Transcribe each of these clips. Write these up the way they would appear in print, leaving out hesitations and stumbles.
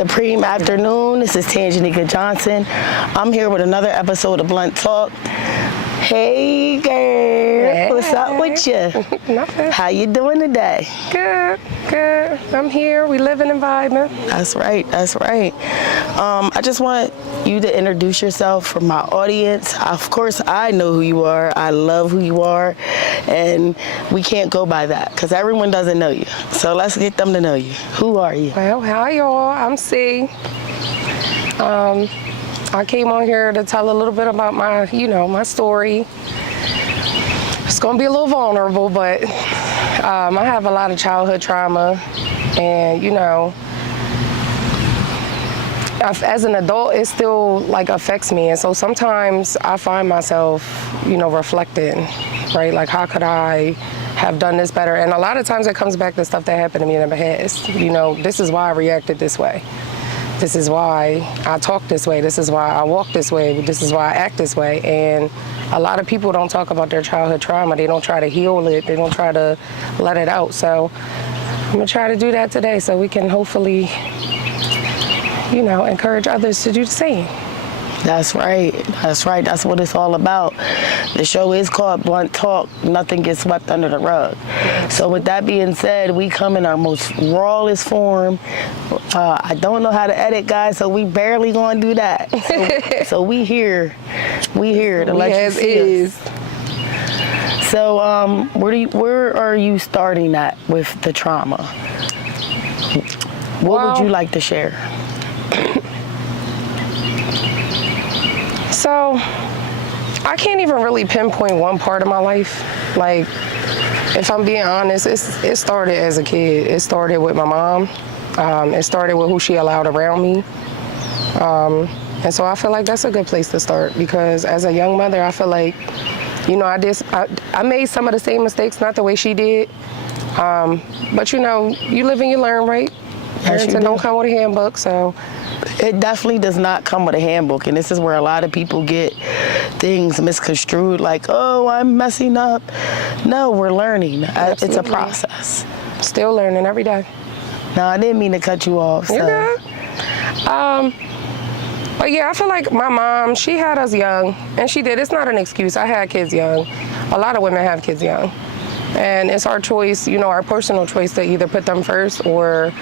Supreme afternoon. This is Tanjanika Johnson. I'm here with another episode of Blunt Talk. Hey, girl. Hey. What's up with you? Nothing. How you doing today? Good. I'm here. We living and vibing. That's right. I just want you to introduce yourself for my audience. Of course, I know who you are. I love who you are. And we can't go by that because everyone doesn't know you. So let's get them to know you. Who are you? Well, hi, y'all. I'm C. I came on here to tell a little bit about my story. It's going to be a little vulnerable, but I have a lot of childhood trauma. And, as an adult, it still affects me. And so sometimes I find myself, reflecting, right? Like, how could I have done this better? And a lot of times it comes back to stuff that happened to me in the past. This is why I reacted this way. This is why I talk this way. This is why I walk this way. This is why I act this way. And a lot of people don't talk about their childhood trauma. They don't try to heal it. They don't try to let it out. So I'm going to try to do that today so we can hopefully, encourage others to do the same. That's right. That's what it's all about. The show is called Blunt Talk. Nothing gets swept under the rug. So with that being said, we come in our most rawest form. I don't know how to edit, guys, so we barely gonna do that. So we here to let you see us. So where are you starting at with the trauma? What would you like to share? So, I can't even really pinpoint one part of my life. Like, if I'm being honest, it started as a kid. It started with my mom. It started with who she allowed around me. And so I feel like that's a good place to start because as a young mother, I feel like, I made some of the same mistakes, not the way she did. But you live and you learn, right? Parenting don't come with a handbook, so. It definitely does not come with a handbook, and this is where a lot of people get things misconstrued, like, oh, I'm messing up. No, we're learning. Absolutely. It's a process. Still learning every day. No, I didn't mean to cut you off. You're good. But yeah, I feel like my mom, she had us young, and she did. It's not an excuse. I had kids young. A lot of women have kids young. And it's our choice, our personal choice to either put them first or,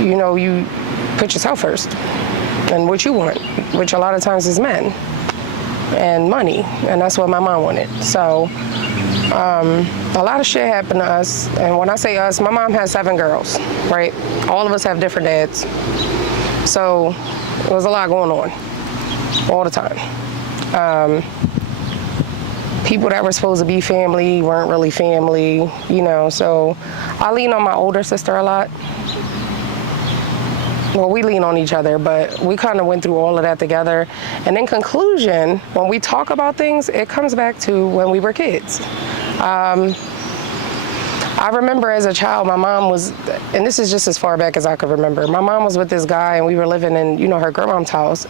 you put yourself first and what you want, which a lot of times is men and money, and that's what my mom wanted. So a lot of shit happened to us, and when I say us, my mom has 7 girls, right? All of us have different dads, so there was a lot going on all the time. People that were supposed to be family weren't really family, so I lean on my older sister a lot. Well, we lean on each other, but we kind of went through all of that together. And in conclusion, when we talk about things, it comes back to when we were kids. I remember as a child, my mom was, and this is just as far back as I could remember, my mom was with this guy and we were living in, her grandmom's house,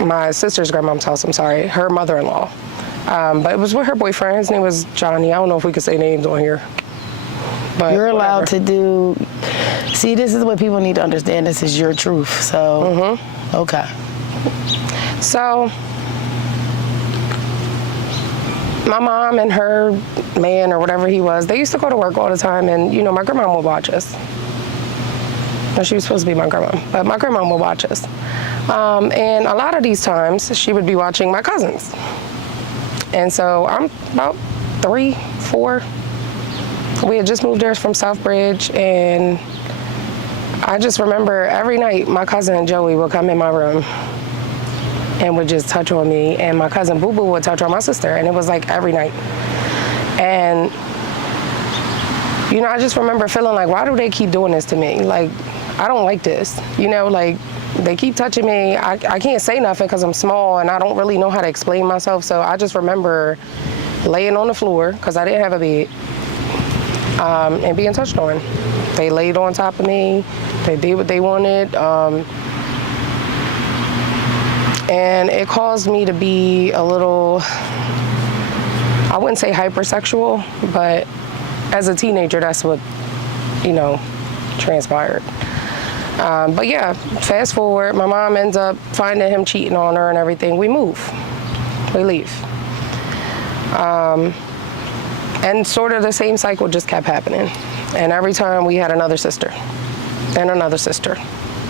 my sister's grandmom's house, her mother-in-law. But it was with her boyfriend. His name was Johnny. I don't know if we could say names on here. But you're allowed whatever. to do. See, this is what people need to understand. This is your truth. So, Okay. So, my mom and her man or whatever he was, they used to go to work all the time, and my grandma would watch us. No, she was supposed to be my grandma, but my grandma would watch us. And a lot of these times, she would be watching my cousins. And so I'm about 3, 4. We had just moved there from Southbridge, and I just remember every night my cousin Joey would come in my room and would just touch on me, and my cousin Boo Boo would touch on my sister, and it was like every night. And, I just remember feeling like, why do they keep doing this to me? Like, I don't like this, they keep touching me. I can't say nothing because I'm small and I don't really know how to explain myself, so I just remember laying on the floor, because I didn't have a bed, and being touched on. They laid on top of me. They did what they wanted. And it caused me to be a little, I wouldn't say hypersexual, but as a teenager, that's what, transpired. But yeah, fast forward, my mom ends up finding him cheating on her and everything. We move. We leave. And sort of the same cycle just kept happening. And every time we had another sister, and another sister,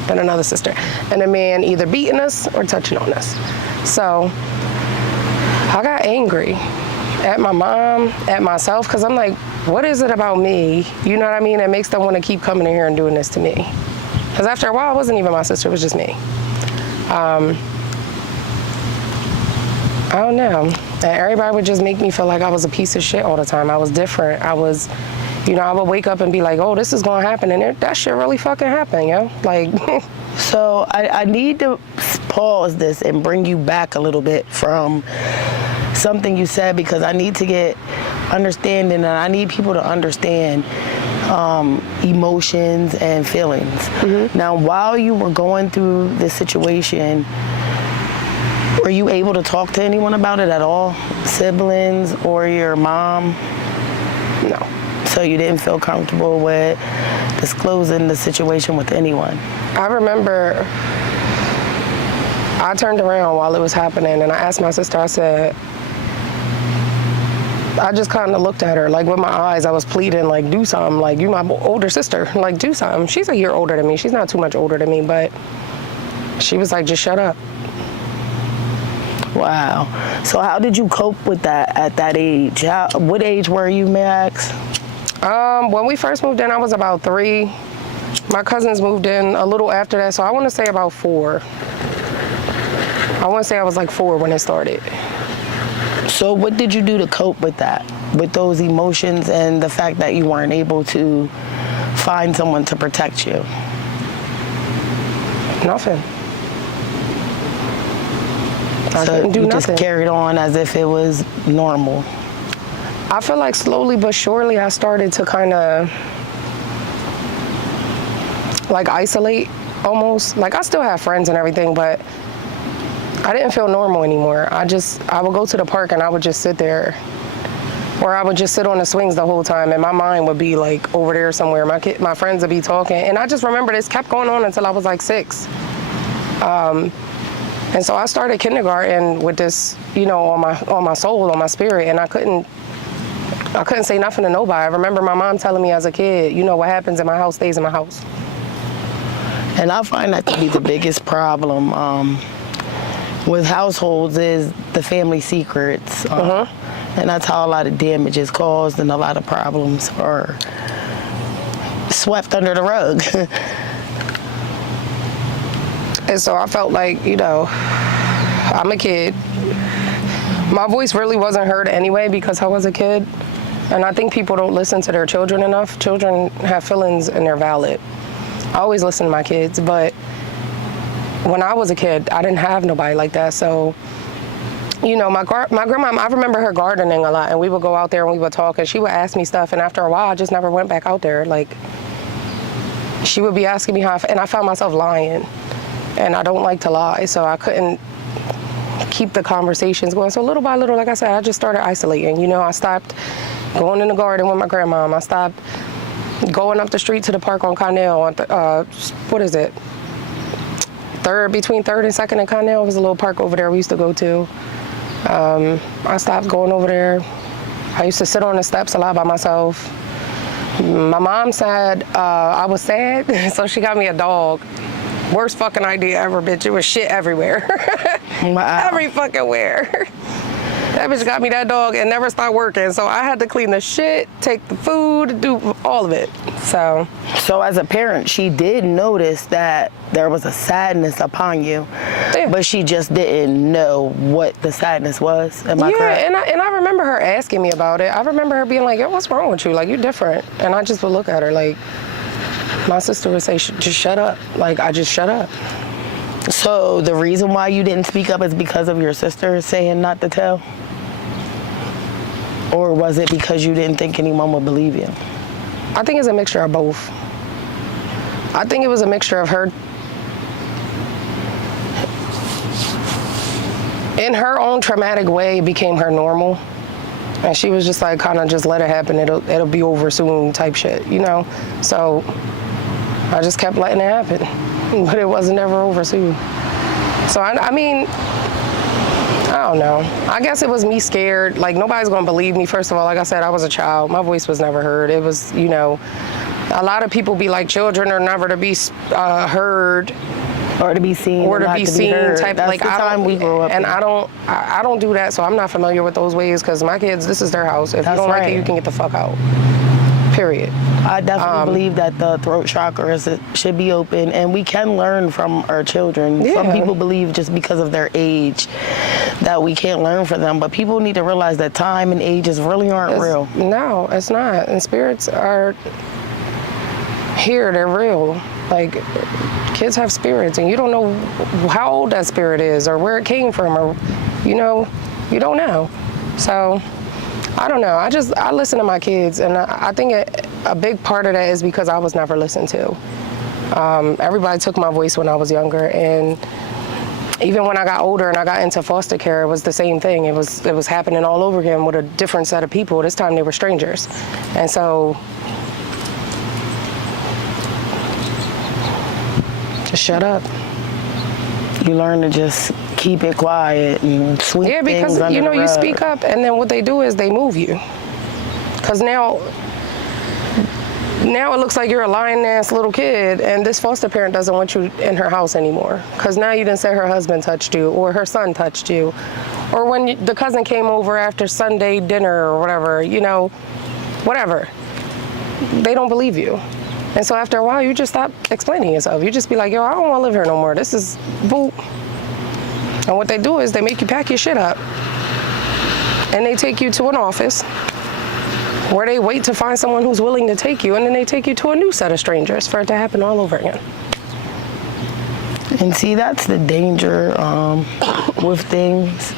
and another sister. And a man either beating us or touching on us. So I got angry at my mom, at myself, because I'm like, what is it about me, you know what I mean, that makes them want to keep coming in here and doing this to me? Because after a while, it wasn't even my sister, it was just me. I don't know. And everybody would just make me feel like I was a piece of shit all the time. I was different. I was, you know, I would wake up and be like, oh, this is going to happen. And that shit really fucking happened, yo. Like. So I need to pause this and bring you back a little bit from something you said, because I need to get understanding, and I need people to understand emotions and feelings. Mm-hmm. Now, while you were going through this situation, were you able to talk to anyone about it at all? Siblings or your mom? No. So you didn't feel comfortable with disclosing the situation with anyone? I remember I turned around while it was happening and I asked my sister, I said, I just kind of looked at her, like with my eyes, I was pleading, like, do something, like, you my older sister, like, do something. She's a year older than me. She's not too much older than me, but she was like, just shut up. Wow. So how did you cope with that at that age? What age were you, may I ask? When we first moved in, I was about 3. My cousins moved in a little after that, so I want to say about 4. I want to say I was like 4 when it started. So what did you do to cope with that, with those emotions and the fact that you weren't able to find someone to protect you? Nothing. I So couldn't do you nothing. just carried on as if it was normal. I feel like slowly but surely I started to kind of like isolate almost. Like I still have friends and everything, but I didn't feel normal anymore. I would go to the park and I would just sit there, or I would just sit on the swings the whole time and my mind would be like over there somewhere. My friends would be talking, and I just remember this kept going on until I was like 6. And so I started kindergarten with this, you know, on my soul, on my spirit, and I couldn't say nothing to nobody. I remember my mom telling me as a kid, you know, what happens in my house stays in my house. And I find that to be the biggest problem with households is the family secrets. And that's how a lot of damage is caused and a lot of problems are swept under the rug. And so I felt like, you know, I'm a kid. My voice really wasn't heard anyway because I was a kid. And I think people don't listen to their children enough. Children have feelings and they're valid. I always listen to my kids, but when I was a kid, I didn't have nobody like that. So, you know, my grandma, I remember her gardening a lot, and we would go out there and we would talk, and she would ask me stuff, and after a while, I just never went back out there. Like, she would be asking me how, and I found myself lying, and I don't like to lie, so I couldn't keep the conversations going. So little by little, like I said, I just started isolating. You know, I stopped going in the garden with my grandma. I stopped going up the street to the park on Connell, on what is it? Between 3rd and 2nd and Connell was a little park over there we used to go to. I stopped going over there. I used to sit on the steps a lot by myself. My mom said I was sad, so she got me a dog. Worst fucking idea ever, bitch. It was shit everywhere. Wow. Every fucking where. That bitch got me that dog and never stopped working. So I had to clean the shit, take the food, do all of it. So as a parent, she did notice that there was a sadness upon you, yeah. but she just didn't know what the sadness was. Am I correct? Yeah, and I remember her asking me about it. I remember her being like, yo, what's wrong with you? Like, you're different. And I just would look at her like, my sister would say, just shut up. Like, I just shut up. So the reason why you didn't speak up is because of your sister saying not to tell? Or was it because you didn't think anyone would believe you? I think it's a mixture of both. I think it was a mixture of her, in her own traumatic way, it became her normal. And she was just like, kind of just let it happen. It'll be over soon type shit, you know? So I just kept letting it happen, but it wasn't ever over soon. So I mean, I don't know. I guess it was me scared. Like, nobody's gonna believe me. First of all, like I said, I was a child. My voice was never heard. It was, you know, a lot of people be like, children are never to be heard. Or to be seen. Or to be seen type. That's like, the time we grew up and in. I don't do that, so I'm not familiar with those ways, because my kids, this is their house. If you don't like it, you can get the fuck out. Period. I definitely believe that the throat chakra should be open, and we can learn from our children. Yeah. Some people believe just because of their age that we can't learn from them, but people need to realize that time and ages really aren't real. No, it's not. And spirits are here, they're real. Like, kids have spirits, and you don't know how old that spirit is or where it came from, or, you know, you don't know. So, I don't know. I listen to my kids, and I think a big part of that is because I was never listened to. Everybody took my voice when I was younger, and even when I got older and I got into foster care, it was the same thing. It was happening all over again with a different set of people. This time they were strangers, and so just shut up. You learn to just keep it quiet and sweep Yeah, things because under you know the you rug. speak up, and then what they do is they move you. Because now it looks like you're a lying-ass little kid, and this foster parent doesn't want you in her house anymore. Because now you didn't say her husband touched you, or her son touched you, or when the cousin came over after Sunday dinner or whatever, you know, whatever. They don't believe you. And so after a while, you just stop explaining yourself. You just be like, yo, I don't want to live here no more. This is boo. And what they do is they make you pack your shit up, and they take you to an office where they wait to find someone who's willing to take you, and then they take you to a new set of strangers for it to happen all over again. And see, that's the danger with things,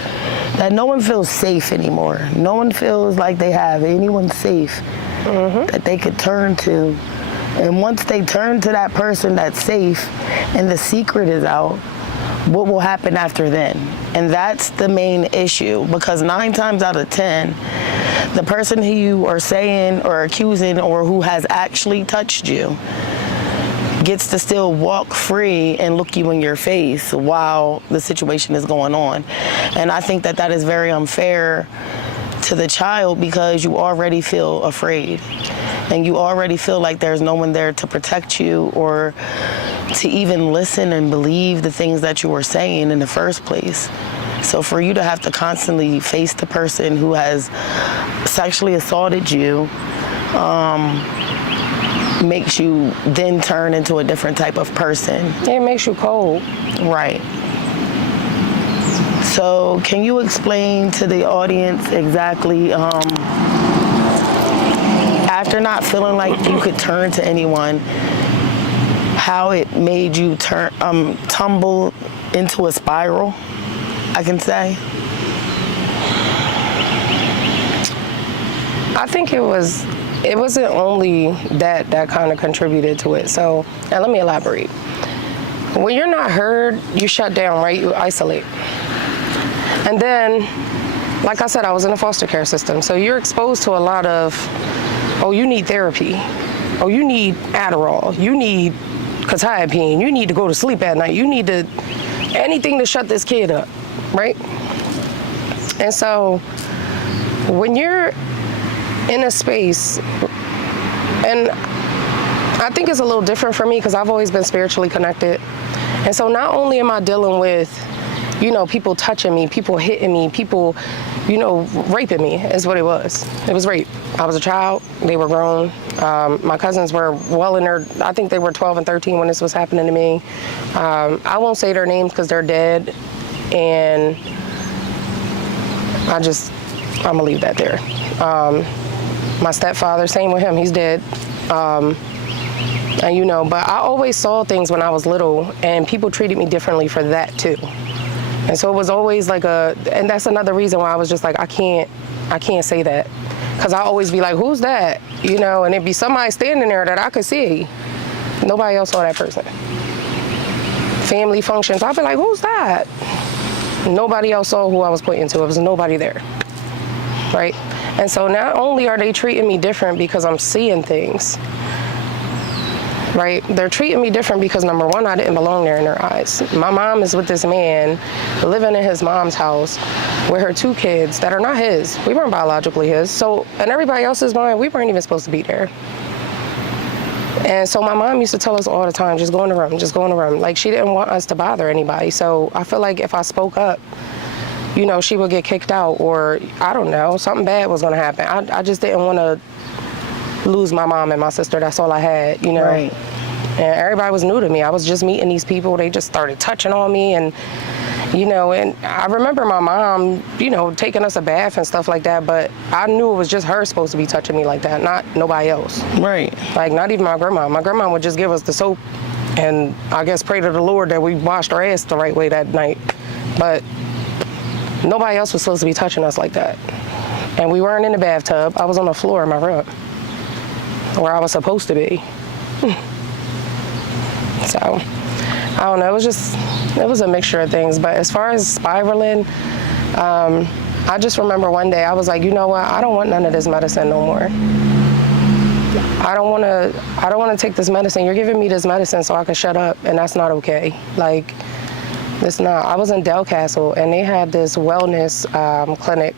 that no one feels safe anymore. No one feels like they have anyone safe that they could turn to. And once they turn to that person that's safe and the secret is out, what will happen after then? And that's the main issue, because 9 times out of 10, the person who you are saying or accusing or who has actually touched you gets to still walk free and look you in your face while the situation is going on. And I think that that is very unfair to the child, because you already feel afraid and you already feel like there's no one there to protect you or to even listen and believe the things that you were saying in the first place. So for you to have to constantly face the person who has sexually assaulted you makes you then turn into a different type of person. It makes you cold. Right. So can you explain to the audience exactly, after not feeling like you could turn to anyone, how it made you tumble into a spiral, I can say? I think it wasn't only that kind of contributed to it. So, and let me elaborate. When you're not heard, you shut down, right? You isolate. And then, like I said, I was in a foster care system. So you're exposed to a lot of, oh, you need therapy. Oh, you need Adderall. You need quetiapine. You need to go to sleep at night. You need to, anything to shut this kid up, right? And so when you're in a space, and I think it's a little different for me because I've always been spiritually connected. And so not only am I dealing with, you know, people touching me, people hitting me, people, you know, raping me is what it was. It was rape. I was a child. They were grown. My cousins were well in their, I think they were 12 and 13 when this was happening to me. I won't say their names because they're dead. And I'm gonna leave that there. My stepfather, same with him, he's dead. And you know, but I always saw things when I was little, and people treated me differently for that too. And so it was always like and that's another reason why I was just like, I can't say that. Cause I always be like, who's that? You know, and it'd be somebody standing there that I could see. Nobody else saw that person. Family functions, I'd be like, who's that? Nobody else saw who I was pointing to. It was nobody there, right? And so not only are they treating me different because I'm seeing things, right? They're treating me different because, number one, I didn't belong there in their eyes. My mom is with this man, living in his mom's house with her 2 kids that are not his. We weren't biologically his. So, in everybody else's mind, we weren't even supposed to be there. And so my mom used to tell us all the time, just go in the room, just go in the room. Like, she didn't want us to bother anybody. So I feel like if I spoke up, you know, she would get kicked out, or I don't know, something bad was gonna happen. I just didn't want to lose my mom and my sister. That's all I had, you know. Right. And everybody was new to me. I was just meeting these people. They just started touching on me, and you know, and I remember my mom, you know, taking us a bath and stuff like that, but I knew it was just her supposed to be touching me like that, not nobody else. Right. Like, not even my grandma. My grandma would just give us the soap and I guess pray to the Lord that we washed our ass the right way that night. But nobody else was supposed to be touching us like that. And we weren't in the bathtub. I was on the floor in my room where I was supposed to be. So, I don't know, it was a mixture of things. But as far as spiraling, I just remember one day I was like, you know what, I don't want none of this medicine no more. I don't want to take this medicine. You're giving me this medicine so I can shut up, and that's not okay. Like, it's not. I was in Del Castle, and they had this wellness clinic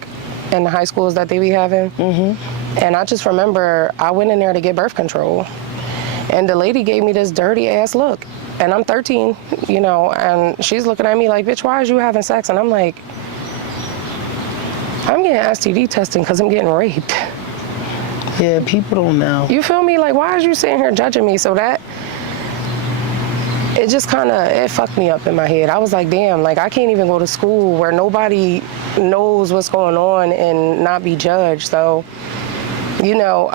in the high schools that they be having. Mm-hmm. And I just remember I went in there to get birth control, and the lady gave me this dirty ass look. And I'm 13, you know, and she's looking at me like, bitch, why is you having sex? And I'm like, I'm getting STD testing because I'm getting raped. Yeah, people don't know. You feel me? Like, why is you sitting here judging me? So that, it just kind of, it fucked me up in my head. I was like, damn, like, I can't even go to school where nobody knows what's going on and not be judged. So, you know,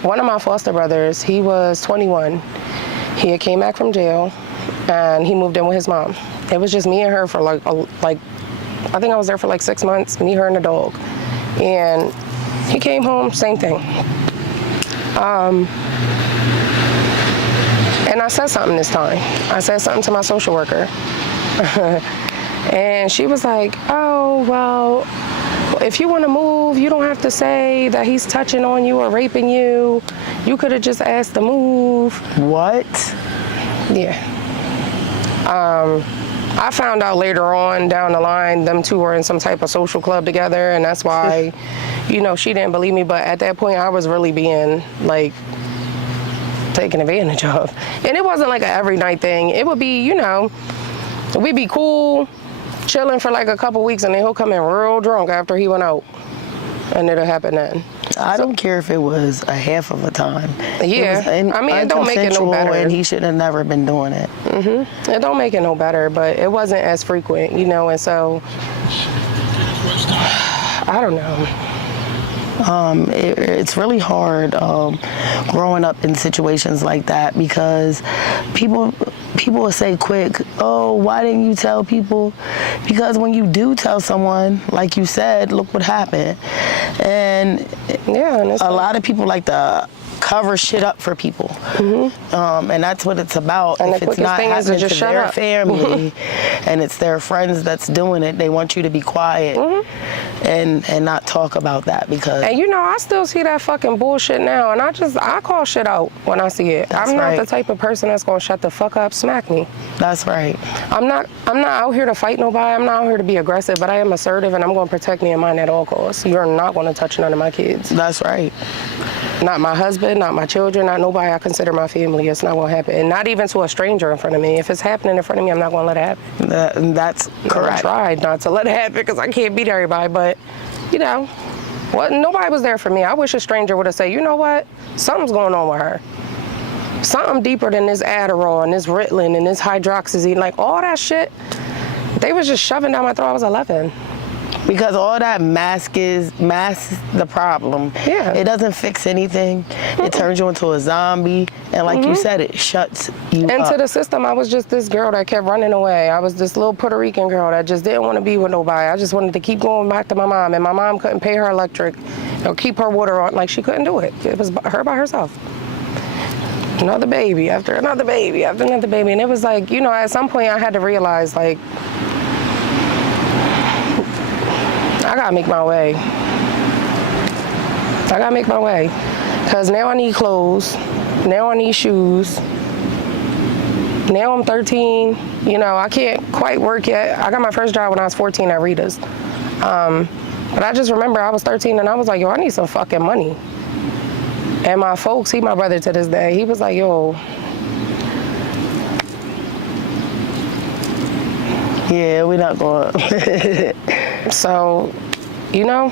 one of my foster brothers, he was 21. He had came back from jail, and he moved in with his mom. It was just me and her for like I think I was there for like 6 months, me, her, and the dog. And he came home, same thing. And I said something this time. I said something to my social worker. And she was like, oh, well, if you want to move, you don't have to say that he's touching on you or raping you. You could have just asked to move. What? Yeah. I found out later on down the line, them two were in some type of social club together, and that's why, you know, she didn't believe me. But at that point, I was really being, like, taken advantage of. And it wasn't like an every night thing. It would be, you know, we'd be cool, chilling for like a couple weeks, and then he'll come in real drunk after he went out, and it'll happen then. I don't care if it was a half of a time. Yeah, I mean, it don't make it no better. And he should have never been doing it. Mm-hmm. It don't make it no better, but it wasn't as frequent, you know, and so, I don't know. It's really hard growing up in situations like that, because people will say quick, oh, why didn't you tell people? Because when you do tell someone, like you said, look what happened. And yeah, a lot of people like to cover shit up for people. Mm-hmm. And that's what it's about. And if it's not happening to their family and it's their friends that's doing it, they want you to be quiet. Mm-hmm. and not talk about that, because... And you know, I still see that fucking bullshit now, and I call shit out when I see it. I'm not the type of person that's gonna shut the fuck up, smack me. That's right. I'm not out here to fight nobody. I'm not out here to be aggressive, but I am assertive, and I'm gonna protect me and mine at all costs. You're not gonna touch none of my kids. That's right. Not my husband, not my children, not nobody I consider my family. It's not gonna happen. And not even to a stranger in front of me. If it's happening in front of me, I'm not gonna let it happen. That's correct. I tried not to let it happen because I can't beat everybody, but, you know, nobody was there for me. I wish a stranger would have said, you know what, something's going on with her. Something deeper than this Adderall and this Ritalin and this hydroxyzine, like all that shit, they was just shoving down my throat. I was 11. Because all that masks the problem. Yeah. It doesn't fix anything. It turns you into a zombie. And like you said, it shuts you up. Into the system, I was just this girl that kept running away. I was this little Puerto Rican girl that just didn't want to be with nobody. I just wanted to keep going back to my mom. And my mom couldn't pay her electric or keep her water on. Like, she couldn't do it. It was her by herself. Another baby after another baby after another baby. And it was like, you know, at some point I had to realize, like, I gotta make my way. I gotta make my way. Because now I need clothes. Now I need shoes. Now I'm 13. You know, I can't quite work yet. I got my first job when I was 14 at Rita's. But I just remember I was 13 and I was like, yo, I need some fucking money. And my folks, he my brother to this day, he was like, yo. Yeah, we're not going. So, you know,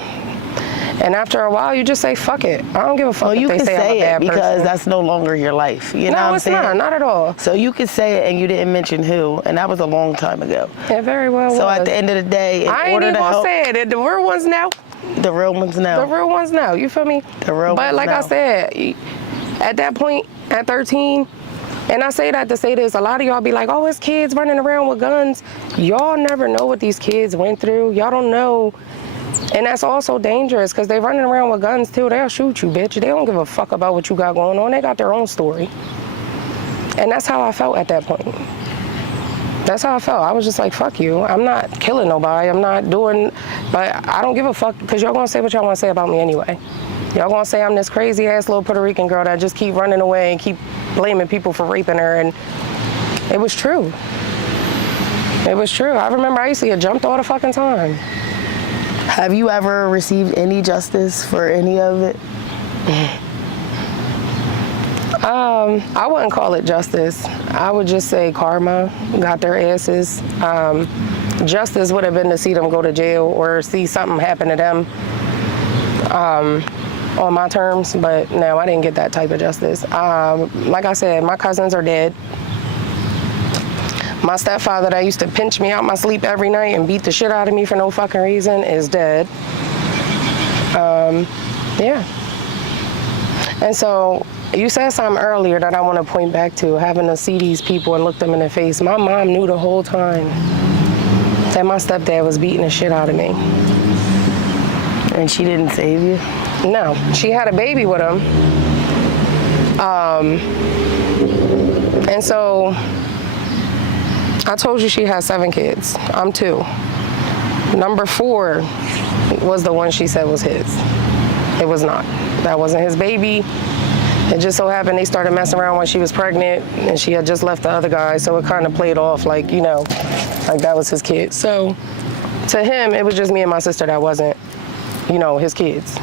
and after a while, you just say, fuck it. I don't give a fuck Well, if you they can say I'm a say bad it because person. that's no longer your life. You know what No, I'm it's saying? not at all. So you could say it and you didn't mention who, and that was a long time ago. It very well So was. at the end of the day, in I ain't order even to gonna help, say it. The real ones know. the real ones The know. real ones know. You feel me? The real But ones like I know. said, at that point, at 13, and I say that to say this, a lot of y'all be like, oh, it's kids running around with guns. Y'all never know what these kids went through. Y'all don't know. And that's also dangerous because they running around with guns too. They'll shoot you, bitch. They don't give a fuck about what you got going on. They got their own story. And that's how I felt at that point. That's how I felt. I was just like, fuck you. I'm not killing nobody. I'm not doing, but I don't give a fuck because y'all gonna say what y'all want to say about me anyway. Y'all gonna say I'm this crazy ass little Puerto Rican girl that just keep running away and keep blaming people for raping her. And it was true. It was true. I remember I used to get jumped all the fucking time. Have you ever received any justice for any of it? I wouldn't call it justice. I would just say karma got their asses. Justice would have been to see them go to jail or see something happen to them on my terms, but no, I didn't get that type of justice. Like I said, my cousins are dead. My stepfather that used to pinch me out my sleep every night and beat the shit out of me for no fucking reason is dead. Yeah. And so you said something earlier that I want to point back to, having to see these people and look them in the face. My mom knew the whole time that my stepdad was beating the shit out of me. And she didn't save you? No, she had a baby with him. And so I told you she has 7 kids. I'm 2. Number 4 was the one she said was his. It was not. That wasn't his baby. It just so happened they started messing around when she was pregnant and she had just left the other guy, so it kind of played off like, you know, like that was his kid. So to him, it was just me and my sister that wasn't, you know, his kids.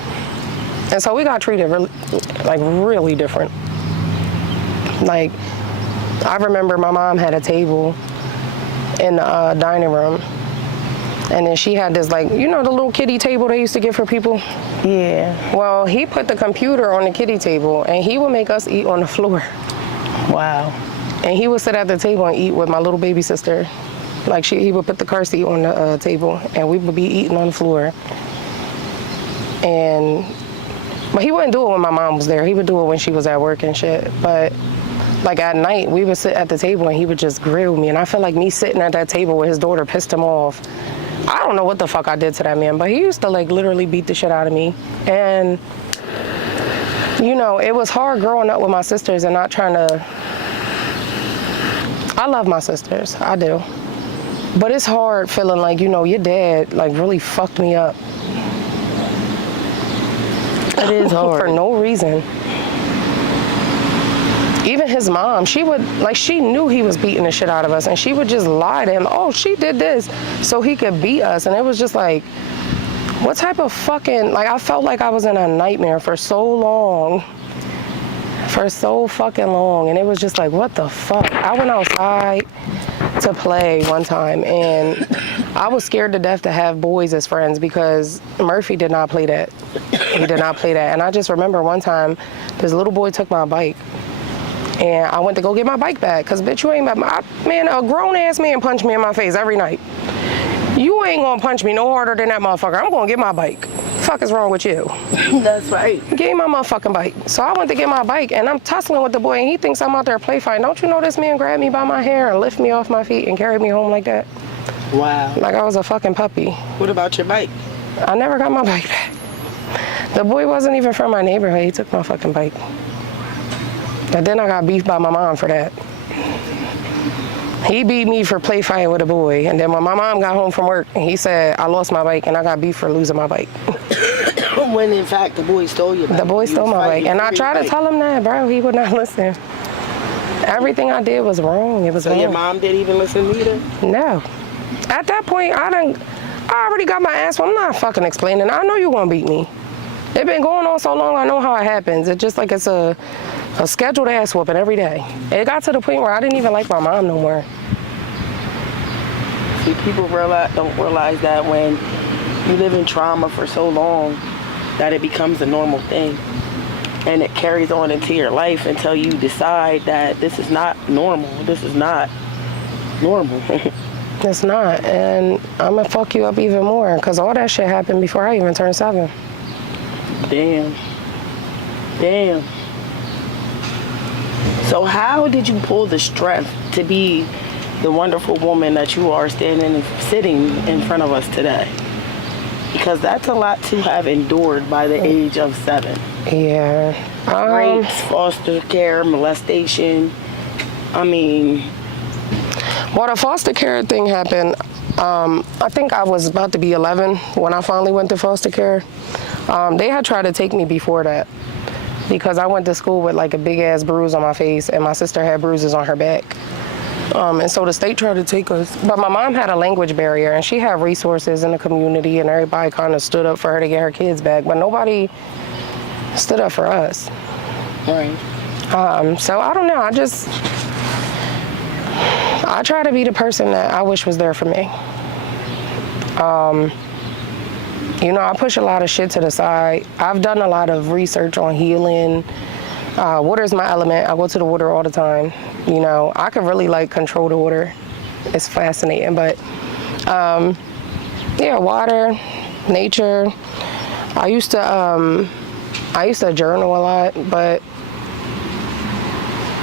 And so we got treated really different. Like, I remember my mom had a table in the dining room, and then she had this, like, you know, the little kiddie table they used to get for people? Yeah. Well, he put the computer on the kiddie table, and he would make us eat on the floor. Wow. And he would sit at the table and eat with my little baby sister. Like, he would put the car seat on the table, and we would be eating on the floor. But he wouldn't do it when my mom was there. He would do it when she was at work and shit. But like at night, we would sit at the table and he would just grill me. And I feel like me sitting at that table with his daughter pissed him off. I don't know what the fuck I did to that man, but he used to like literally beat the shit out of me. And, you know, it was hard growing up with my sisters and not trying to, I love my sisters, I do. But it's hard feeling like, you know, your dad like really fucked me up. It is hard. For no reason. Even his mom, she knew he was beating the shit out of us, and she would just lie to him, oh, she did this, so he could beat us. And it was just like, what type of fucking, like, I felt like I was in a nightmare for so long. For so fucking long. And it was just like, what the fuck? I went outside to play one time, and I was scared to death to have boys as friends because Murphy did not play that. He did not play that. And I just remember one time, this little boy took my bike. And I went to go get my bike back, because bitch, you ain't man, a grown-ass man punched me in my face every night. You ain't gonna punch me no harder than that motherfucker. I'm gonna get my bike. Fuck is wrong with you? That's right. Give me my motherfucking bike. So I went to get my bike, and I'm tussling with the boy, and he thinks I'm out there play fighting. Don't you know this man grabbed me by my hair and lift me off my feet and carried me home like that? Wow. Like I was a fucking puppy. What about your bike? I never got my bike back. The boy wasn't even from my neighborhood. He took my fucking bike. But then I got beefed by my mom for that. He beat me for play fighting with a boy. And then when my mom got home from work, he said, I lost my bike and I got beef for losing my bike. when in fact the boy stole your bike. The boy stole my bike. And I tried to tell him that, bro. He would not listen. Everything I did was wrong. It was wrong. So your mom didn't even listen either? No. At that point, I already got my ass. I'm not fucking explaining. I know you're gonna beat me. It's been going on so long. I know how it happens. It's just like it's a scheduled ass whooping every day. It got to the point where I didn't even like my mom no more. See, people don't realize that when you live in trauma for so long, that it becomes a normal thing. And it carries on into your life until you decide that this is not normal. This is not normal. It's not. And I'm gonna fuck you up even more because all that shit happened before I even turned 7. Damn. So how did you pull the strength to be the wonderful woman that you are sitting in front of us today? Because that's a lot to have endured by the age of 7. Yeah. Rapes, foster care, molestation. I mean... Well, the foster care thing happened, I think I was about to be 11 when I finally went to foster care. They had tried to take me before that because I went to school with like a big ass bruise on my face and my sister had bruises on her back. And so the state tried to take us. But my mom had a language barrier and she had resources in the community and everybody kind of stood up for her to get her kids back. But nobody stood up for us. Right. So I don't know. I try to be the person that I wish was there for me. You know, I push a lot of shit to the side. I've done a lot of research on healing. Water is my element. I go to the water all the time. You know, I could really like control the water. It's fascinating, but yeah, water, nature. I used to journal a lot, but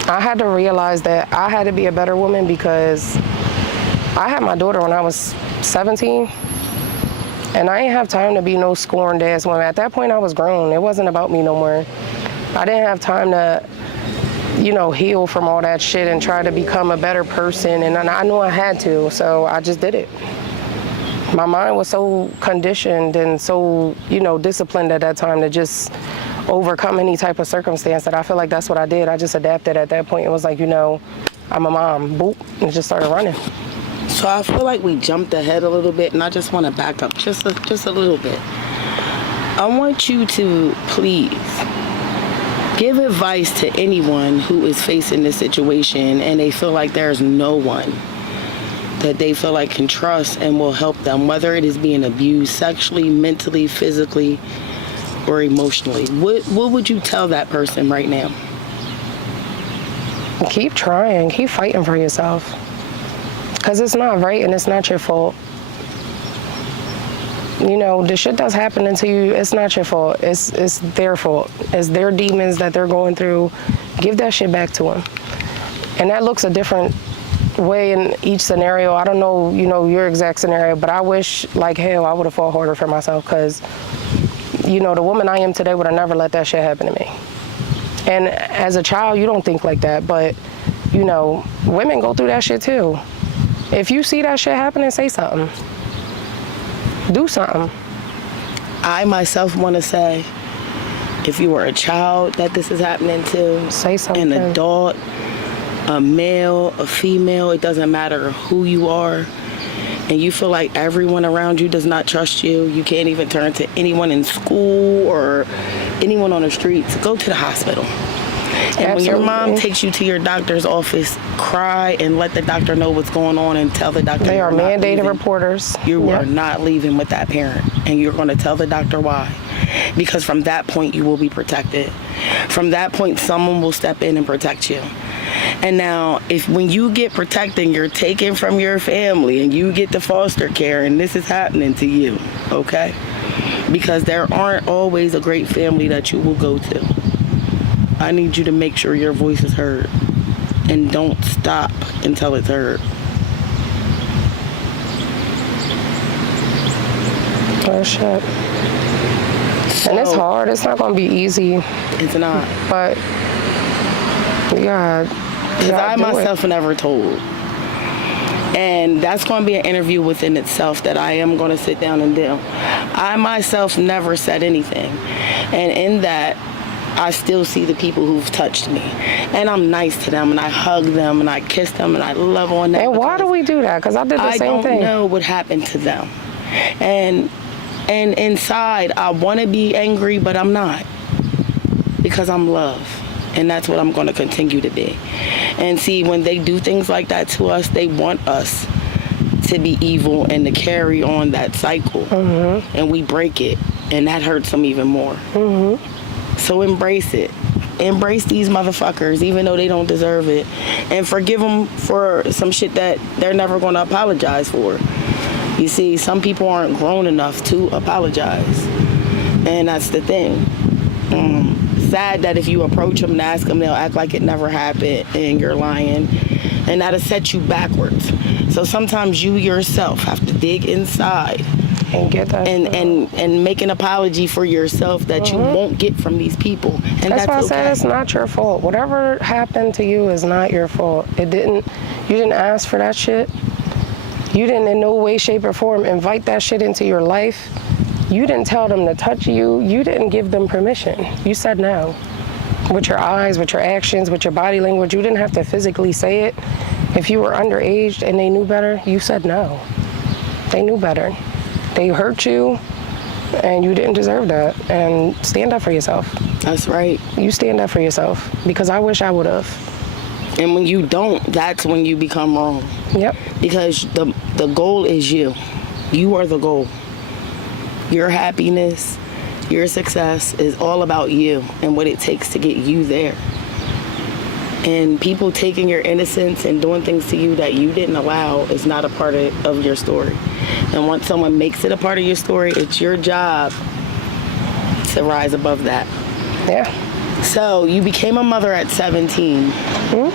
I had to realize that I had to be a better woman because I had my daughter when I was 17. And I didn't have time to be no scorned ass woman. At that point, I was grown. It wasn't about me no more. I didn't have time to, you know, heal from all that shit and try to become a better person. And I knew I had to, so I just did it. My mind was so conditioned and so, you know, disciplined at that time to just overcome any type of circumstance that I feel like that's what I did. I just adapted at that point. It was like, you know, I'm a mom. Boop, and just started running. So I feel like we jumped ahead a little bit, and I just want to back up just a little bit. I want you to please give advice to anyone who is facing this situation and they feel like there's no one that they feel like can trust and will help them, whether it is being abused sexually, mentally, physically, or emotionally. What would you tell that person right now? Keep trying. Keep fighting for yourself. Because it's not right and it's not your fault. You know, the shit that's happening to you, it's not your fault. It's their fault. It's their demons that they're going through. Give that shit back to them. And that looks a different way in each scenario. I don't know, you know, your exact scenario, but I wish like hell I would have fought harder for myself because, you know, the woman I am today would have never let that shit happen to me. And as a child, you don't think like that, but, you know, women go through that shit too. If you see that shit happening, say something. Do something. I myself want to say, if you are a child that this is happening to, say something. An adult, a male, a female, it doesn't matter who you are, and you feel like everyone around you does not trust you, you can't even turn to anyone in school or anyone on the streets, go to the hospital. And Absolutely. When your mom takes you to your doctor's office, cry and let the doctor know what's going on and tell the doctor they are mandated leaving. Reporters. You Yep. are not leaving with that parent, and you're going to tell the doctor why. Because from that point, you will be protected. From that point, someone will step in and protect you. And now, when you get protected, you're taken from your family and you get the foster care, and this is happening to you, okay? Because there aren't always a great family that you will go to. I need you to make sure your voice is heard, and don't stop until it's heard. Oh shit. And it's hard. It's not gonna be easy. It's not. But yeah. Because I myself never told. And that's going to be an interview within itself that I am going to sit down and do. I myself never said anything. And in that, I still see the people who've touched me. And I'm nice to them, and I hug them, and I kiss them, and I love on them. And why do we do that? Because I did the same thing. I don't know what happened to them. And inside, I want to be angry, but I'm not. Because I'm love. And that's what I'm going to continue to be. And see, when they do things like that to us, they want us to be evil and to carry on that cycle. Mm-hmm. And we break it. And that hurts them even more. Mm-hmm. So embrace it. Embrace these motherfuckers, even though they don't deserve it. And forgive them for some shit that they're never going to apologize for. You see, some people aren't grown enough to apologize. And that's the thing. Sad that if you approach them and ask them, they'll act like it never happened and you're lying. And that'll set you backwards. So sometimes you yourself have to dig inside and get that and make an apology for yourself that you won't get from these people. And that's why I okay. said it's not your fault. Whatever happened to you is not your fault. You didn't ask for that shit. You didn't in no way, shape, or form invite that shit into your life. You didn't tell them to touch you. You didn't give them permission. You said no. With your eyes, with your actions, with your body language. You didn't have to physically say it. If you were underage and they knew better, you said no. They knew better. They hurt you, and you didn't deserve that. And stand up for yourself. That's right. You stand up for yourself, because I wish I would have. And when you don't, that's when you become wrong. Yep. Because the goal is you. You are the goal. Your happiness, your success is all about you and what it takes to get you there. And people taking your innocence and doing things to you that you didn't allow is not a part of your story. And once someone makes it a part of your story, it's your job to rise above that. Yeah. So you became a mother at 17. Mm-hmm.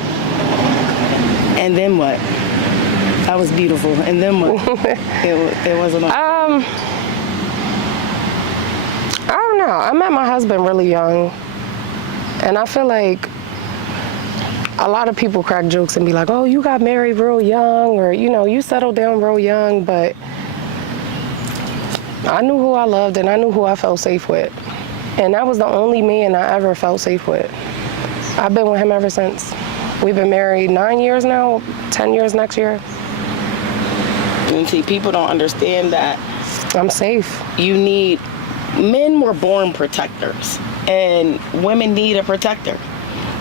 And then what? That was beautiful. And then what? it wasn't. I don't know. I met my husband really young, and I feel like a lot of people crack jokes and be like, oh, you got married real young, or, you settled down real young, but I knew who I loved and I knew who I felt safe with. And that was the only man I ever felt safe with. I've been with him ever since. We've been married 9 years now, 10 years next year. And see, people don't understand that. I'm safe. Men were born protectors, and women need a protector.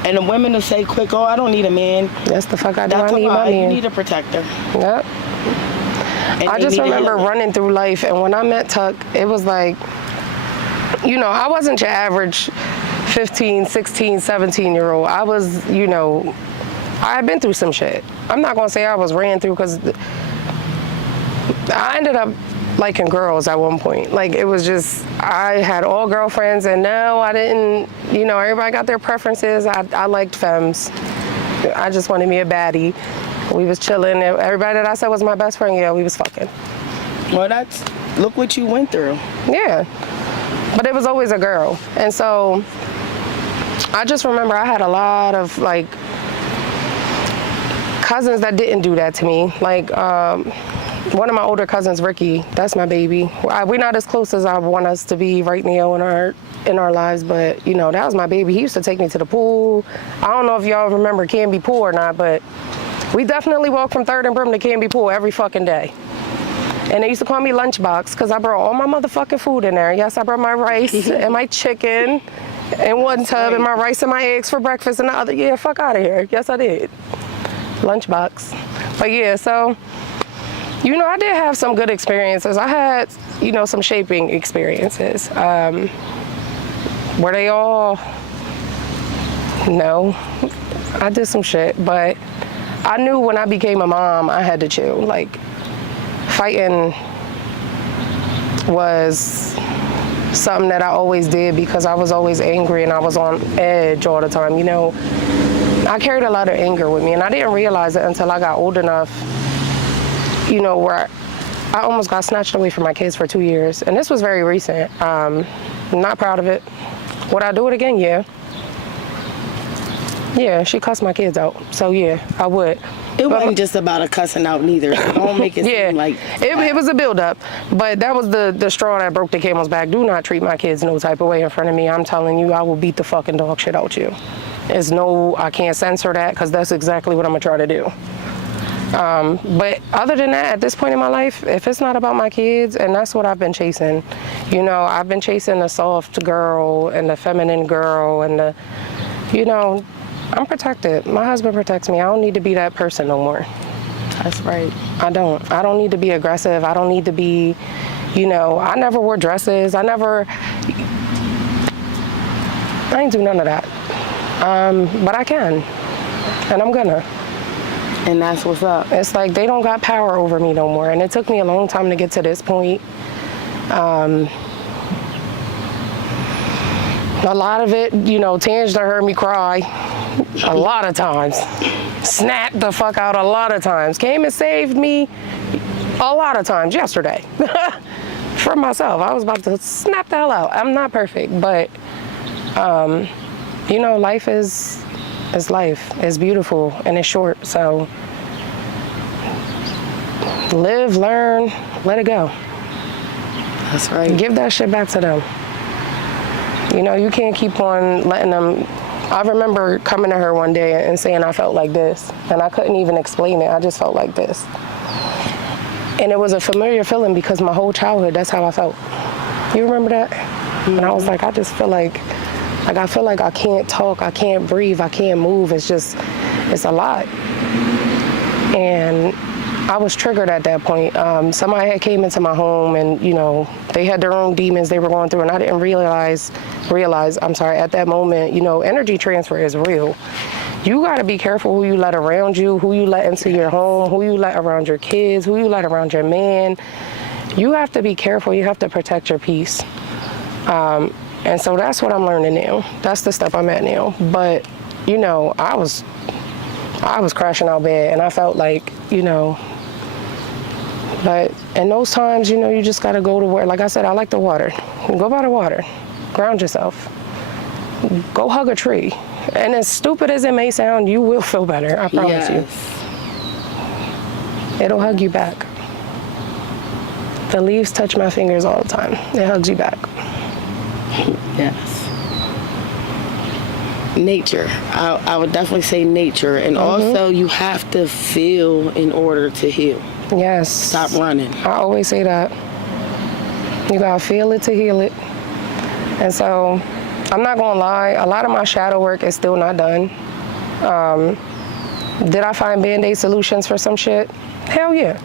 And the women who say quick, oh, I don't need a man. That's the fuck I do. That's I need my man. You need a protector. Yep. And I just remember running through life, and when I met Tuck, it was like, I wasn't your average 15, 16, 17-year-old. I was, I had been through some shit. I'm not gonna say I was ran through, because I ended up liking girls at one point. Like, it was just, I had all girlfriends, and no, I didn't, everybody got their preferences. I liked femmes. I just wanted me a baddie. We was chilling. Everybody that I said was my best friend, we was fucking. Well, look what you went through. Yeah. But it was always a girl. And so I just remember I had a lot of, cousins that didn't do that to me. Like, one of my older cousins, Ricky, that's my baby. We're not as close as I want us to be right now in our lives, but, that was my baby. He used to take me to the pool. I don't know if y'all remember Canby Pool or not, but we definitely walked from 3rd and Brim to Canby Pool every fucking day. And they used to call me Lunchbox, because I brought all my motherfucking food in there. Yes, I brought my rice and my chicken in one tub, and my rice and my eggs for breakfast, and the other, fuck out of here. Yes, I did. Lunchbox. But yeah, so, I did have some good experiences. I had, some shaping experiences. Were they all? No. I did some shit, but I knew when I became a mom, I had to chill. Like, fighting was something that I always did, because I was always angry and I was on edge all the time. I carried a lot of anger with me, and I didn't realize it until I got old enough, where I almost got snatched away from my kids for 2 years. And this was very recent. I'm not proud of it. Would I do it again? Yeah. Yeah, she cussed my kids out. So yeah, I would. It wasn't just about a cussing out neither. Don't make it Yeah, seem like it was a build-up, but that was the straw that broke the camel's back. Do not treat my kids no type of way in front of me. I'm telling you, I will beat the fucking dog shit out you. There's no, I can't censor that because that's exactly what I'm gonna try to do. But other than that, at this point in my life, if it's not about my kids, and that's what I've been chasing, you know, I've been chasing the soft girl and the feminine girl and the, you know, I'm protected. My husband protects me. I don't need to be that person no more. That's right. I don't need to be aggressive. I don't need to be, you know, I never wore dresses. I ain't do none of that. But I can, and I'm gonna. And that's what's up. It's like they don't got power over me no more. And it took me a long time to get to this point. A lot of it, you know, Tange done heard me cry a lot of times. Snapped the fuck out a lot of times. Came and saved me a lot of times yesterday. For myself. I was about to snap the hell out. I'm not perfect, but, you know, life is life. It's beautiful and it's short. So live, learn, let it go. That's right. Give that shit back to them. You know, you can't keep on letting them. I remember coming to her one day and saying I felt like this, and I couldn't even explain it. I just felt like this. And it was a familiar feeling because my whole childhood, that's how I felt. You remember that? Mm-hmm. And I was like, I just feel like I feel like I can't talk, I can't breathe, I can't move. It's a lot. And I was triggered at that point. Somebody had came into my home and, you know, they had their own demons they were going through, and I didn't realize, at that moment, you know, energy transfer is real. You got to be careful who you let around you, who you let into your home, who you let around your kids, who you let around your man. You have to be careful. You have to protect your peace. And so that's what I'm learning now. That's the step I'm at now. But, you know, I was crashing out bad, and I felt like, you know, but in those times, you know, you just got to go to where, like I said, I like the water. Go by the water. Ground yourself. Go hug a tree. And as stupid as it may sound, you will feel better. I promise you. It'll hug you back. The leaves touch my fingers all the time. It hugs you back. Yes. Nature. I would definitely say nature. And also, you have to feel in order to heal. Yes. Stop running. I always say that. You gotta feel it to heal it. And so, I'm not gonna lie, a lot of my shadow work is still not done. Did I find Band-Aid solutions for some shit? Hell yeah.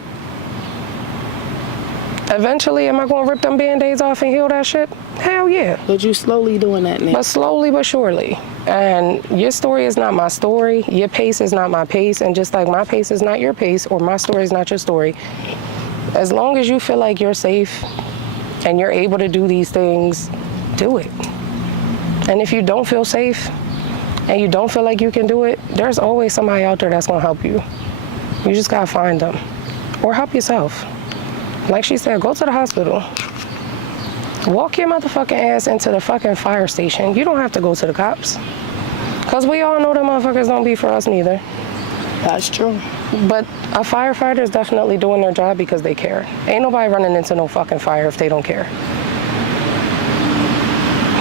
Eventually, am I gonna rip them Band-Aids off and heal that shit? Hell yeah. But you slowly doing that now. But slowly but surely. And your story is not my story. Your pace is not my pace. And just like my pace is not your pace, or my story is not your story, as long as you feel like you're safe and you're able to do these things, do it. And if you don't feel safe and you don't feel like you can do it, there's always somebody out there that's gonna help you. You just gotta find them. Or help yourself. Like she said, go to the hospital. Walk your motherfucking ass into the fucking fire station. You don't have to go to the cops. Because we all know them motherfuckers don't be for us neither. That's true. But a firefighter is definitely doing their job because they care. Ain't nobody running into no fucking fire if they don't care.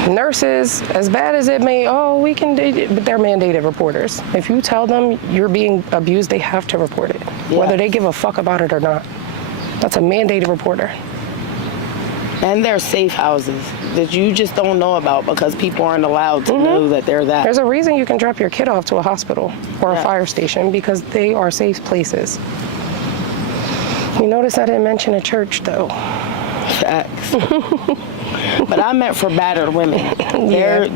Nurses, as bad as it may, we can do it, but they're mandated reporters. If you tell them you're being abused, they have to report it, whether they give a fuck about it or not. That's a mandated reporter. And they're safe houses that you just don't know about because people aren't allowed to know that they're that. There's a reason you can drop your kid off to a hospital or a fire station, because they are safe places. You notice I didn't mention a church, though. Facts. But I meant for battered women.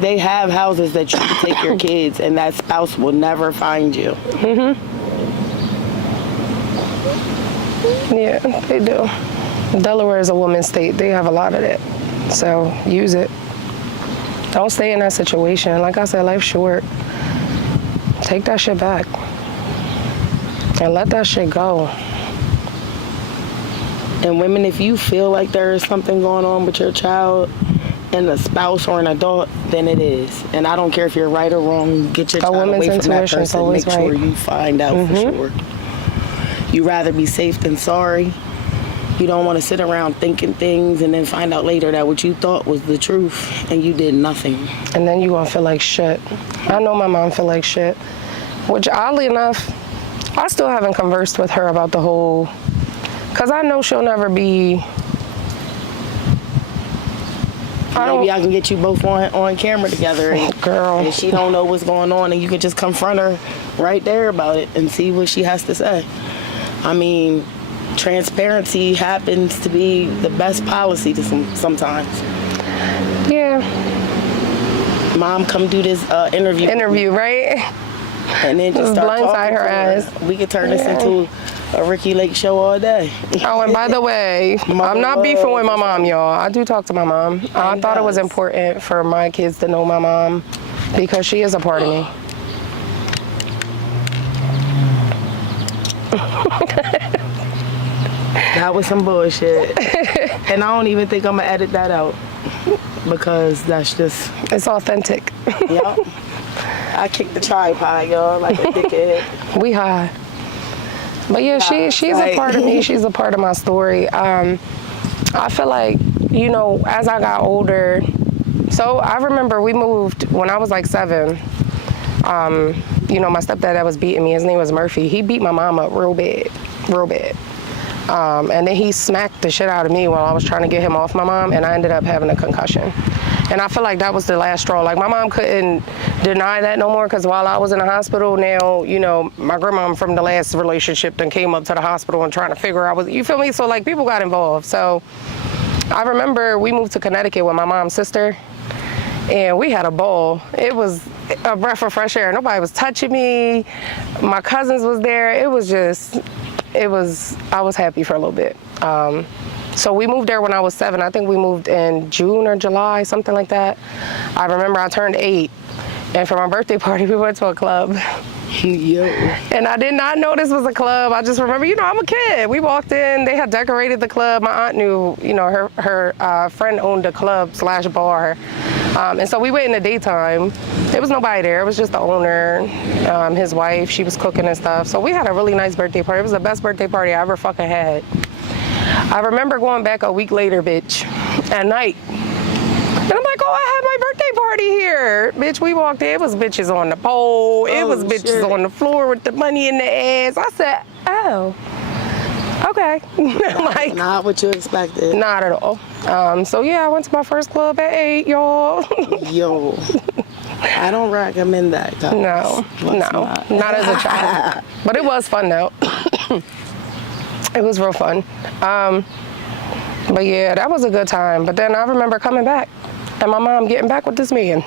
They have houses that you can take your kids, and that spouse will never find you. Yeah, they do. Delaware is a woman's state. They have a lot of that. So use it. Don't stay in that situation. Like I said, life's short. Take that shit back. And let that shit go. And women, if you feel like there is something going on with your child, in a spouse or an adult than it is. And I don't care if you're right or wrong. Get your child away from that person. Make sure you find out for sure. You rather be safe than sorry. You don't want to sit around thinking things and then find out later that what you thought was the truth and you did nothing. And then you gonna feel like shit. I know my mom feel like shit. Which oddly enough, I still haven't conversed with her about the whole, cause I know she'll never be. Maybe I can get you both on camera together, and, girl, and she don't know what's going on, and you can just confront her right there about it and see what she has to say. I mean, transparency happens to be the best policy to sometimes. Yeah. Mom, come do this interview, right? And then just start blindside her ass. We could turn this into a Ricky Lake show all day. Oh, and by the way, I'm not beefing with my mom, y'all. I do talk to my mom. I thought it was important for my kids to know my mom because she is a part of me. That was some bullshit. And I don't even think I'm gonna edit that out because that's just... It's authentic. Yep. I kicked the tripod, y'all, like a dickhead. We high. But yeah, she's a part of me. She's a part of my story. I feel like, you know, as I got older, so I remember we moved when I was like 7. You know, my stepdad that was beating me, his name was Murphy. He beat my mom up real bad. And then he smacked the shit out of me while I was trying to get him off my mom, and I ended up having a concussion. And I feel like that was the last straw. Like, my mom couldn't deny that no more, because while I was in the hospital, now, you know, my grandma from the last relationship then came up to the hospital and trying to figure out, you feel me? So, like, people got involved. So I remember we moved to Connecticut with my mom's sister, and we had a ball. It was a breath of fresh air. Nobody was touching me. My cousins was there. It was just, I was happy for a little bit. So we moved there when I was 7. I think we moved in June or July, something like that. I remember I turned 8, and for my birthday party, we went to a club. Yo. And I did not know this was a club. I just remember, you know, I'm a kid. We walked in, they had decorated the club. My aunt knew, you know, her friend owned a club/bar. And so we went in the daytime. There was nobody there. It was just the owner, his wife. She was cooking and stuff. So we had a really nice birthday party. It was the best birthday party I ever fucking had. I remember going back a week later, bitch, at night. And I'm like, oh, I had my birthday party here. Bitch, we walked in, it was bitches on the pole. It was bitches on the floor with the money in the ass. I said, oh, okay. Like, not what you expected. Not at all. So yeah, I went to my first club at 8, y'all. Yo. I don't recommend that, guys. No, not as a child. But it was fun though. It was real fun. But yeah, that was a good time. But then I remember coming back and my mom getting back with this man.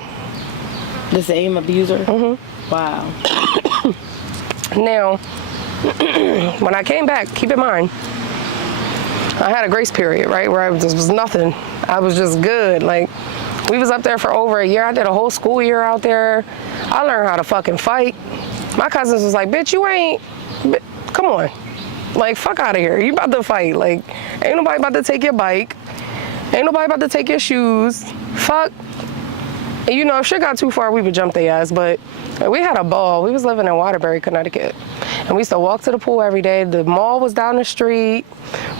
The same abuser? Mm-hmm. Wow. Now, when I came back, keep in mind, I had a grace period, right, where this was nothing. I was just good. Like, we was up there for over a year. I did a whole school year out there. I learned how to fucking fight. My cousins was like, bitch, you ain't, come on. Like, fuck out of here. You about to fight. Like, ain't nobody about to take your bike. Ain't nobody about to take your shoes. Fuck. And you know, if shit got too far, we would jump their ass. But we had a ball. We was living in Waterbury, Connecticut. And we used to walk to the pool every day. The mall was down the street.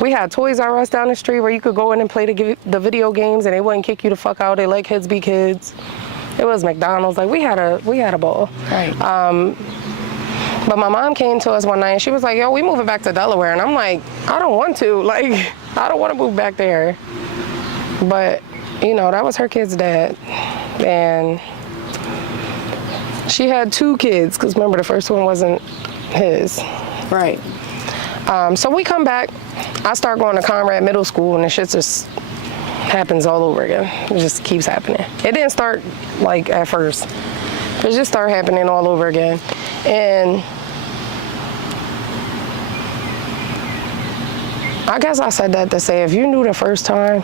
We had Toys R Us down the street where you could go in and play the video games and they wouldn't kick you the fuck out. They let kids be kids. It was McDonald's. Like, we had a ball. Right. But my mom came to us one night and she was like, yo, we moving back to Delaware. And I'm like, I don't want to. Like, I don't want to move back there. But, you know, that was her kid's dad. And she had 2 kids, because remember, the first one wasn't his. Right. So we come back. I start going to Conrad Middle School, and the shit just happens all over again. It just keeps happening. It didn't start, like, at first. It just started happening all over again. And I guess I said that to say, if you knew the first time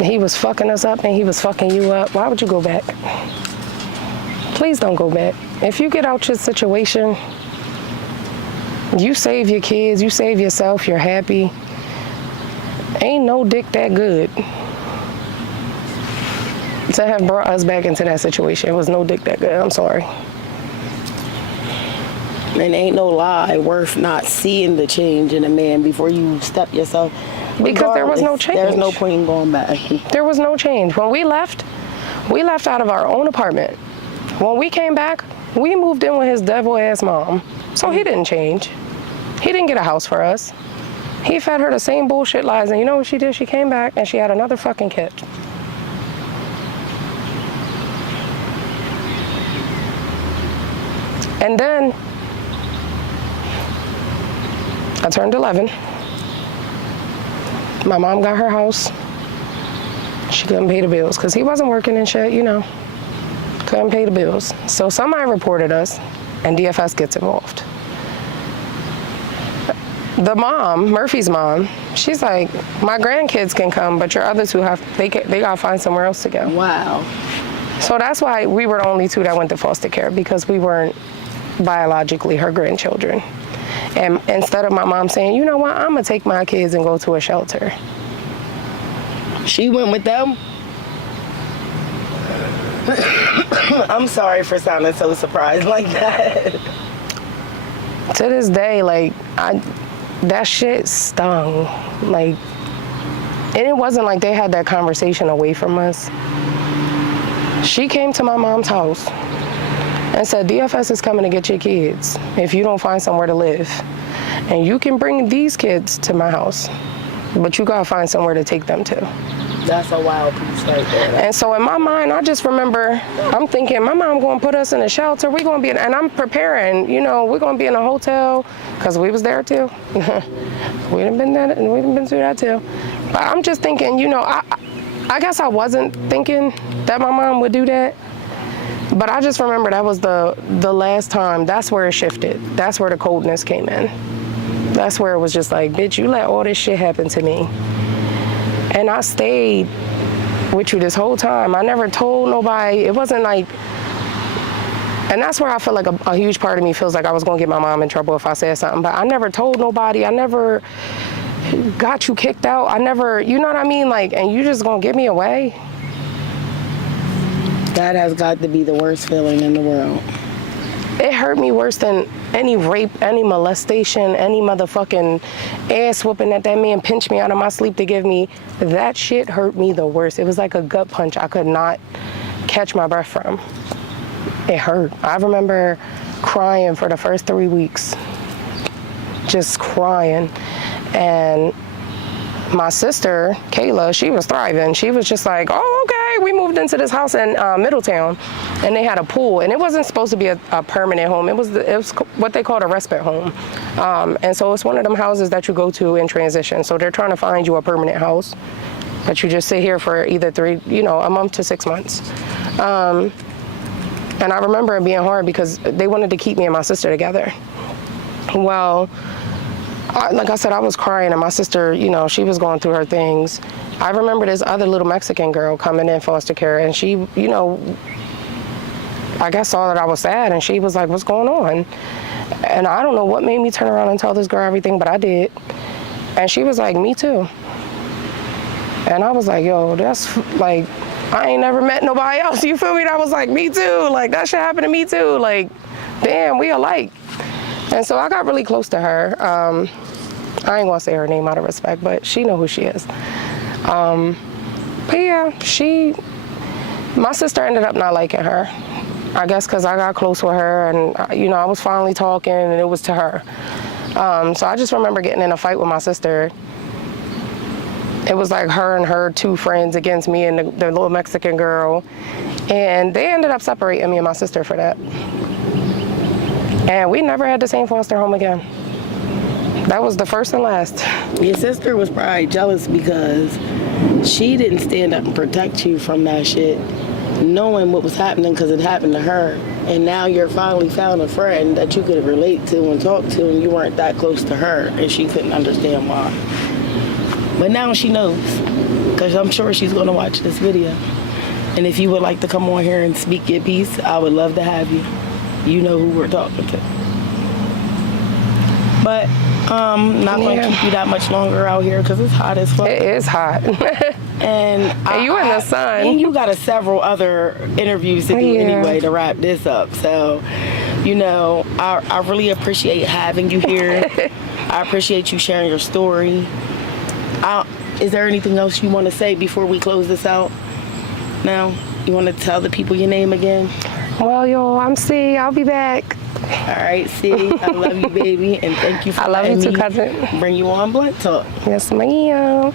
he was fucking us up and he was fucking you up, why would you go back? Please don't go back. If you get out your situation, you save your kids, you save yourself, you're happy. Ain't no dick that good. to have brought us back into that situation. It was no dick that good. I'm sorry. And ain't no lie worth not seeing the change in a man before you step yourself. Because there was no change. There's no point in going back. There was no change. When we left out of our own apartment. When we came back, we moved in with his devil ass mom. So he didn't change. He didn't get a house for us. He fed her the same bullshit lies, and you know what she did? She came back and she had another fucking kid. And then I turned 11. My mom got her house. She couldn't pay the bills because he wasn't working and shit, you know. Couldn't pay the bills. So somebody reported us and DFS gets involved. The mom, Murphy's mom, she's like, my grandkids can come, but your other two they gotta find somewhere else to go. Wow. So that's why we were the only two that went to foster care, because we weren't biologically her grandchildren. And instead of my mom saying, you know what, I'm gonna take my kids and go to a shelter. She went with them? I'm sorry for sounding so surprised like that. To this day, like, that shit stung. Like, and it wasn't like they had that conversation away from us. She came to my mom's house and said, DFS is coming to get your kids if you don't find somewhere to live. And you can bring these kids to my house, but you gotta find somewhere to take them to. That's a wild piece right there. And so in my mind, I just remember, I'm thinking, my mom gonna put us in a shelter. We gonna be in, and I'm preparing, you know, we're gonna be in a hotel, because we was there too. we done been through that too. But I'm just thinking, you know, I guess I wasn't thinking that my mom would do that. But I just remember that was the last time, that's where it shifted. That's where the coldness came in. That's where it was just like, bitch, you let all this shit happen to me. And I stayed with you this whole time. I never told nobody. It wasn't like, and that's where I feel like a huge part of me feels like I was gonna get my mom in trouble if I said something, but I never told nobody. I never got you kicked out. I never, you know what I mean? Like, and you just gonna give me away? That has got to be the worst feeling in the world. It hurt me worse than any rape, any molestation, any motherfucking ass whooping that man pinched me out of my sleep to give me. That shit hurt me the worst. It was like a gut punch I could not catch my breath from. It hurt. I remember crying for the first 3 weeks. Just crying. And my sister, Kayla, she was thriving. She was just like, oh, okay. We moved into this house in Middletown, and they had a pool, and it wasn't supposed to be a permanent home. It was what they called a respite home. And so it's one of them houses that you go to in transition. So they're trying to find you a permanent house, but you just sit here for either a month to 6 months. And I remember it being hard because they wanted to keep me and my sister together. Well, like I said, I was crying, and my sister, you know, she was going through her things. I remember this other little Mexican girl coming in foster care, and she, you know, I guess saw that I was sad, and she was like, what's going on? And I don't know what made me turn around and tell this girl everything, but I did. And she was like, me too. And I was like, yo, that's like, I ain't never met nobody else, you feel me? That was like, me too, like that shit happened to me too, like, damn, we alike. And so I got really close to her. I ain't gonna say her name out of respect, but she know who she is. But yeah, my sister ended up not liking her. I guess because I got close with her, and you know, I was finally talking, and it was to her. So I just remember getting in a fight with my sister. It was like her and her two friends against me and the little Mexican girl. And they ended up separating me and my sister for that. And we never had the same foster home again. That was the first and last. Your sister was probably jealous because she didn't stand up and protect you from that shit, knowing what was happening because it happened to her. And now you're finally found a friend that you could relate to and talk to, and you weren't that close to her, and she couldn't understand why. But now she knows, because I'm sure she's going to watch this video. And if you would like to come on here and speak your piece, I would love to have you. You know who we're talking to. But not going to keep you that much longer out here because it's hot as fuck. It is hot. And you in the sun. And you got several other interviews to do Yeah. anyway to wrap this up. So, you know, I really appreciate having you here. I appreciate you sharing your story. Is there anything else you want to say before we close this out? Now, you want to tell the people your name again? Well, yo, I'm C. I'll be back. All right, C. I love you, baby, and thank you for I love you letting too, me cousin. bring you on Blunt Talk. Yes, ma'am.